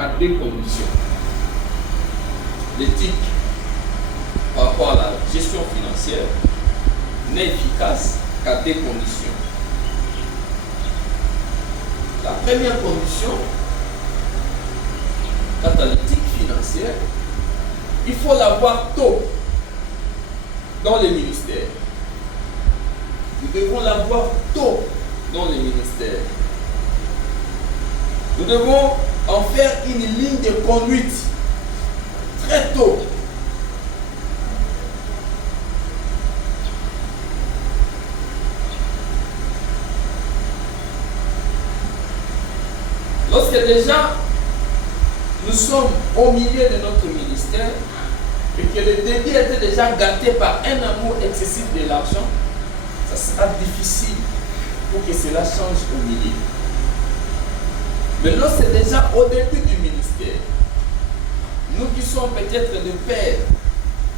qu'à deux conditions. L'éthique par rapport à la gestion financière n'est efficace qu'à deux conditions. La première condition, quant à l'éthique financière, il faut l'avoir tôt dans les ministères. Nous devons l'avoir tôt dans les ministères. Nous devons en faire une ligne de conduite très tôt. Lorsque déjà nous sommes au milieu de notre ministère et que le débit était déjà gâté par un amour excessif de l'argent, ça sera difficile pour que cela change au milieu. Mais lorsque c'est déjà au début du ministère, nous qui sommes peut-être des pères,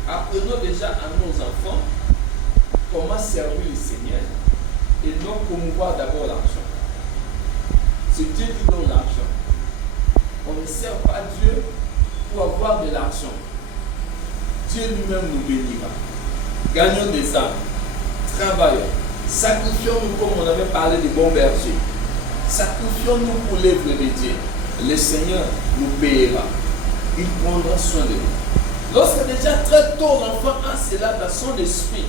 apprenons déjà à nos enfants comment servir le Seigneur et non promouvoir d'abord l'argent. C'est Dieu qui donne l'argent. On ne sert pas Dieu pour avoir de l'argent. Dieu lui-même nous bénira. Gagnons des âmes, travaillons, sacrifions-nous comme on avait parlé des bons bergers. Sacrifions-nous pour l'œuvre de Dieu. Le Seigneur nous payera. Il prendra soin de nous. Lorsque déjà très tôt l'enfant a cela dans son esprit,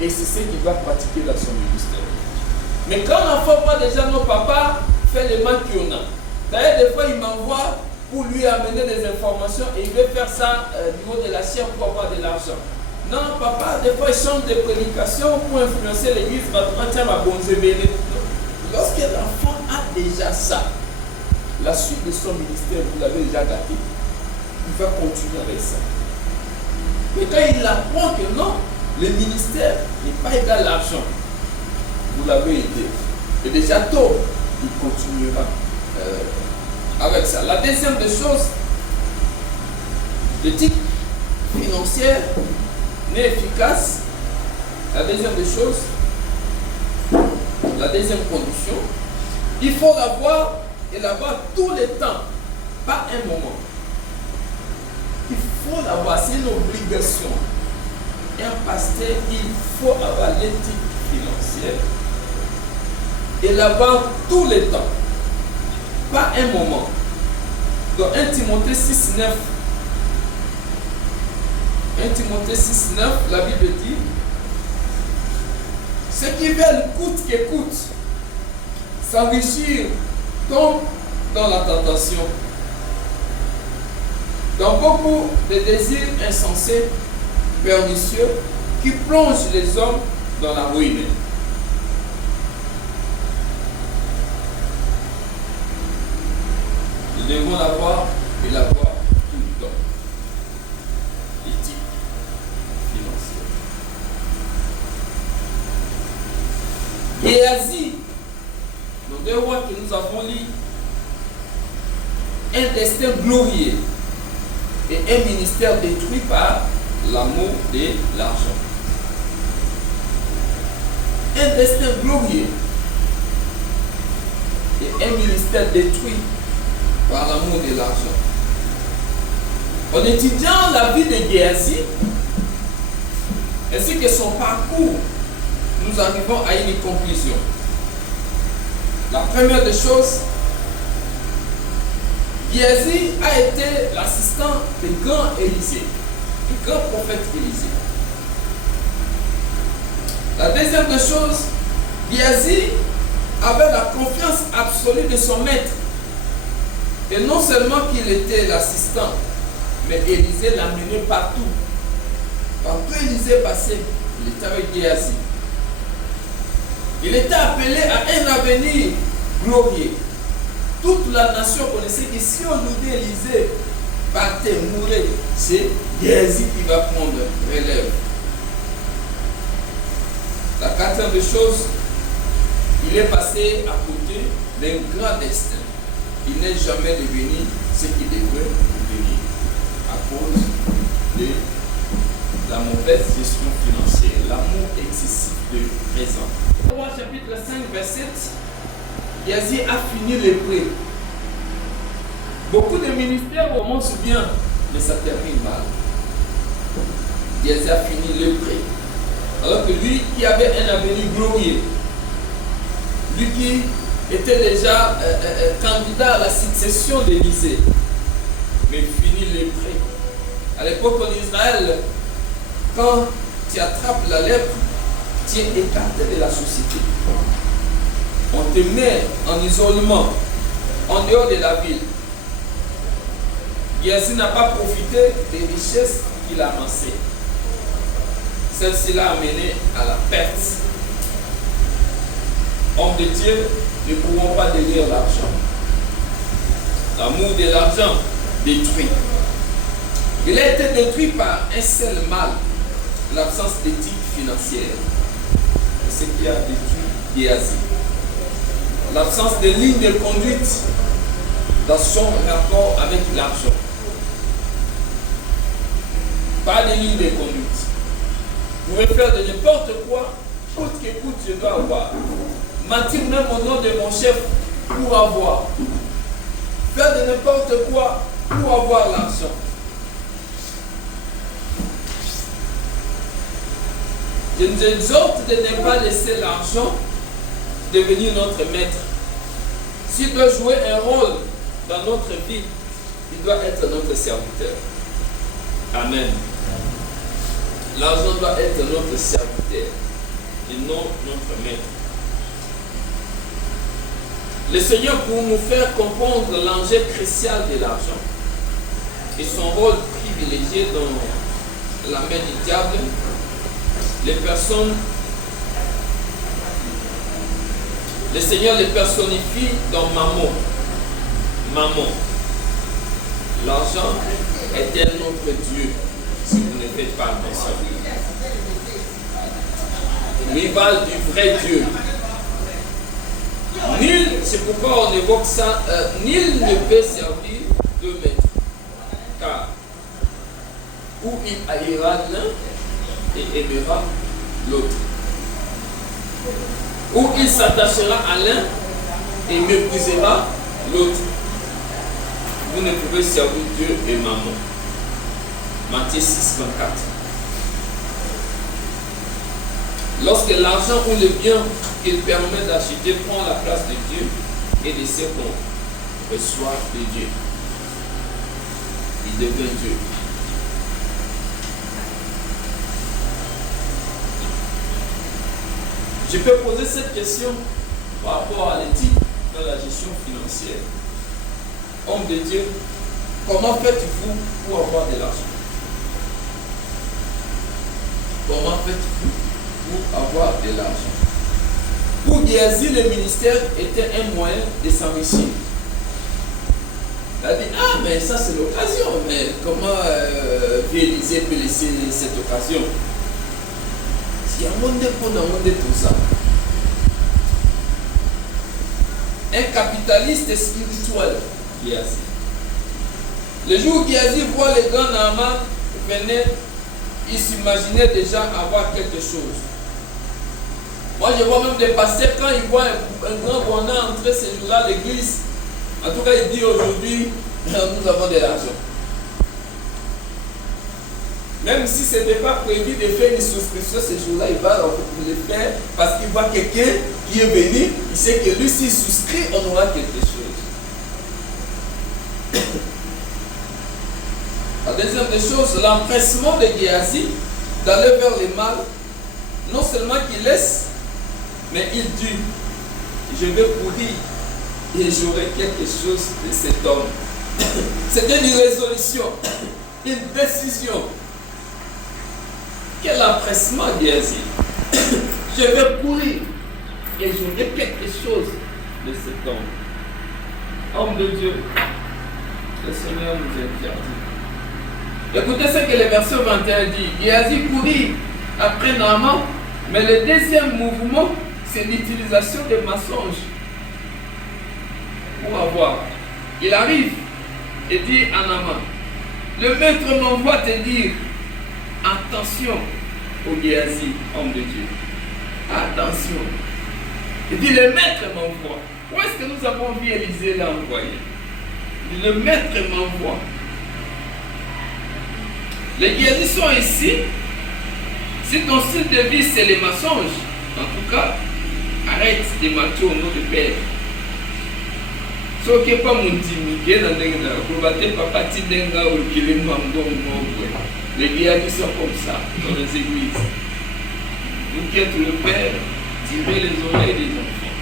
et c'est ce qu'il va pratiquer dans son ministère. Mais quand l'enfant voit déjà nos papas faire les mal qu'on a, d'ailleurs des fois il m'envoie pour lui amener des informations et il veut faire ça au niveau de la chair pour avoir de l'argent. Non, papa, des fois ils chantent des prédications pour influencer l'église, tiens ma bonne béné. Lorsque l'enfant a déjà ça, la suite de son ministère, vous l'avez déjà gâté, il va continuer avec ça. Mais quand il apprend que non, le ministère n'est pas égal à l'argent, vous l'avez aidé. Et déjà tôt, il continuera avec ça. La deuxième des choses, l'éthique financière n'est efficace. La deuxième des choses, la deuxième condition, il faut l'avoir et l'avoir tout le temps, pas un moment. Il faut l'avoir, c'est une obligation. Un pasteur, il faut avoir l'éthique financière et l'avoir tout le temps, pas un moment. Dans 1 Timothée 6, 9, 1 Timothée 6, 9, la Bible dit: ceux qui veulent coûte que coûte s'enrichir tombent dans la tentation, dans beaucoup de désirs insensés, pernicieux, qui plongent les hommes dans la ruine. Nous devons l'avoir et l'avoir tout le temps. Éthique financière. Géasi, nos deux rois que nous avons lus, un destin glorieux et un ministère détruit par l'amour de l'argent. Un destin glorieux et un ministère détruit par l'amour de l'argent. En étudiant la vie de Géasi ainsi que son parcours, nous arrivons à une conclusion. La première des choses, Géasi a été l'assistant du grand Élisée, du grand prophète Élisée. La deuxième des choses, Géasi avait la confiance absolue de son maître. Et non seulement qu'il était l'assistant, mais Élisée l'amenait partout. Partout Élisée passait, il était avec Géasi. Il était appelé à un avenir glorieux. Toute la nation connaissait que si on nous dit Élisée partait, mourait, c'est Géasi qui va prendre relève. La quatrième des choses, il est passé à côté d'un grand destin. Il n'est jamais devenu ce qu'il devrait devenir à cause de la mauvaise gestion financière, l'amour excessif de présent. Au chapitre 5, verset 7, Géasi a fini les prêts. Beaucoup de ministères commencent bien, mais ça termine mal. Géasi a fini lépré. Alors que lui qui avait un avenir glorieux, lui qui était déjà candidat à la succession d'Élysée, mais finit lépré. À l'époque en Israël, quand tu attrapes la lèpre, tu es écarté de la société. On te met en isolement, en dehors de la ville. Géasi n'a pas profité des richesses qu'il a amassées. Celle-ci l'a amené à la perte. Hommes de Dieu ne pouvons pas délier l'argent. L'amour de l'argent détruit. Il a été détruit par un seul mal, l'absence d'éthique financière. C'est ce qui a détruit Géasi. L'absence de ligne de conduite dans son rapport avec l'argent. Pas de ligne de conduite. Vous pouvez faire de n'importe quoi, coûte que coûte, je dois avoir. Mentir même au nom de mon chef pour avoir. Faire de n'importe quoi pour avoir l'argent. Je nous exhorte de ne pas laisser l'argent devenir notre maître. S'il doit jouer un rôle dans notre vie, il doit être notre serviteur. Amen. L'argent doit être notre serviteur et non notre maître. Le Seigneur, pour nous faire comprendre l'enjeu crucial de l'argent et son rôle privilégié dans la main du diable, le Seigneur les personnifie dans Mammon. Mammon. L'argent est un autre Dieu si vous ne faites pas attention. Rival du vrai Dieu. Nul, c'est pourquoi on évoque ça, nul ne peut servir deux maîtres. Car ou il haïra l'un et aimera l'autre. Ou il s'attachera à l'un et méprisera l'autre. Vous ne pouvez servir Dieu et Mammon. Matthieu 6, 24. Lorsque l'argent ou le bien qu'il permet d'acheter prend la place de Dieu et de ce qu'on reçoit de Dieu, il devient Dieu. Je peux poser cette question par rapport à l'éthique dans la gestion financière. Homme de Dieu, comment faites-vous pour avoir de l'argent? Comment faites-vous pour avoir de l'argent? Pour Géasi, le ministère était un moyen de s'enrichir. Il a dit, ah mais ça c'est l'occasion, mais comment Élysée peut laisser cette occasion? Il y a un monde de tout ça. Un capitaliste spirituel, Géasi. Le jour où Géasi voit les grands Naaman venir, il s'imaginait déjà avoir quelque chose. Moi, je vois même des pasteurs, quand ils voient un grand bonheur entrer ce jour-là à l'église, en tout cas, il dit aujourd'hui, nous avons de l'argent. Même si ce n'était pas prévu de faire une souscription ce jour-là, il va le faire parce qu'il voit quelqu'un qui est venu, il sait que lui, s'il souscrit, on aura quelque chose. La deuxième des choses, l'empressement de Géasi d'aller vers le mal, non seulement qu'il laisse, mais il dit, je vais courir et j'aurai quelque chose de cet homme. C'était une résolution, une décision. Quel empressement, Géasi. Je vais courir et j'aurai quelque chose de cet homme. Homme de Dieu, le Seigneur nous interdit. Écoutez ce que le verset 21 dit. Géasi courit après Naaman, mais le deuxième mouvement, c'est l'utilisation des mensonges pour avoir. Il arrive et dit à Naaman, le maître m'envoie te dire, attention au Géasi, homme de Dieu. Attention. Il dit, le maître m'envoie. Où est-ce que nous avons vu Élysée l'envoyer? Le maître m'envoie. Les guérisons ici, si ton style de vie c'est les mensonges, en tout cas, arrête de mentir au nom du Père. Ce qui n'est pas mon timide, les guérisons sont comme ça dans les églises. Vous qui êtes le Père, tirez les oreilles des enfants.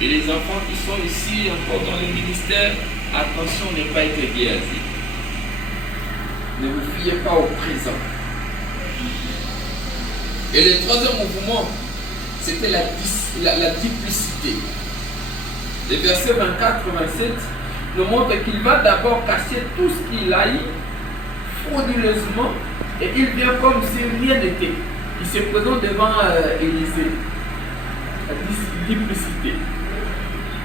Et les enfants qui sont ici encore dans le ministère, attention ne pas être guéris. Ne vous fiez pas au présent. Et le troisième mouvement, c'était la duplicité. Le verset 24-27 nous montre qu'il va d'abord cacher tout ce qu'il a eu frauduleusement et il vient comme si rien n'était. Il se présente devant Élisée. La duplicité.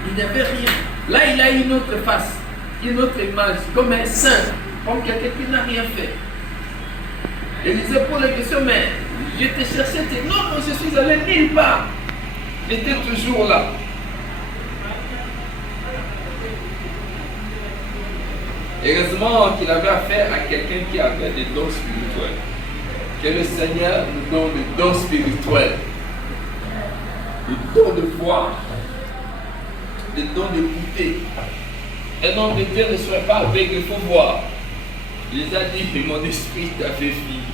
Il n'avait rien. Là, il a une autre face, une autre image, comme un saint, comme quelqu'un qui n'a rien fait. Élisée pose la question, mais je te cherchais, non, je suis allé nulle part. J'étais toujours là. Heureusement qu'il avait affaire à quelqu'un qui avait des dons spirituels. Que le Seigneur nous donne des dons spirituels. Des dons de voir, des dons d'écouter. Un homme de Dieu ne serait pas aveugle, il faut voir. Il a dit, mon esprit t'a fait vivre.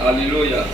Alléluia.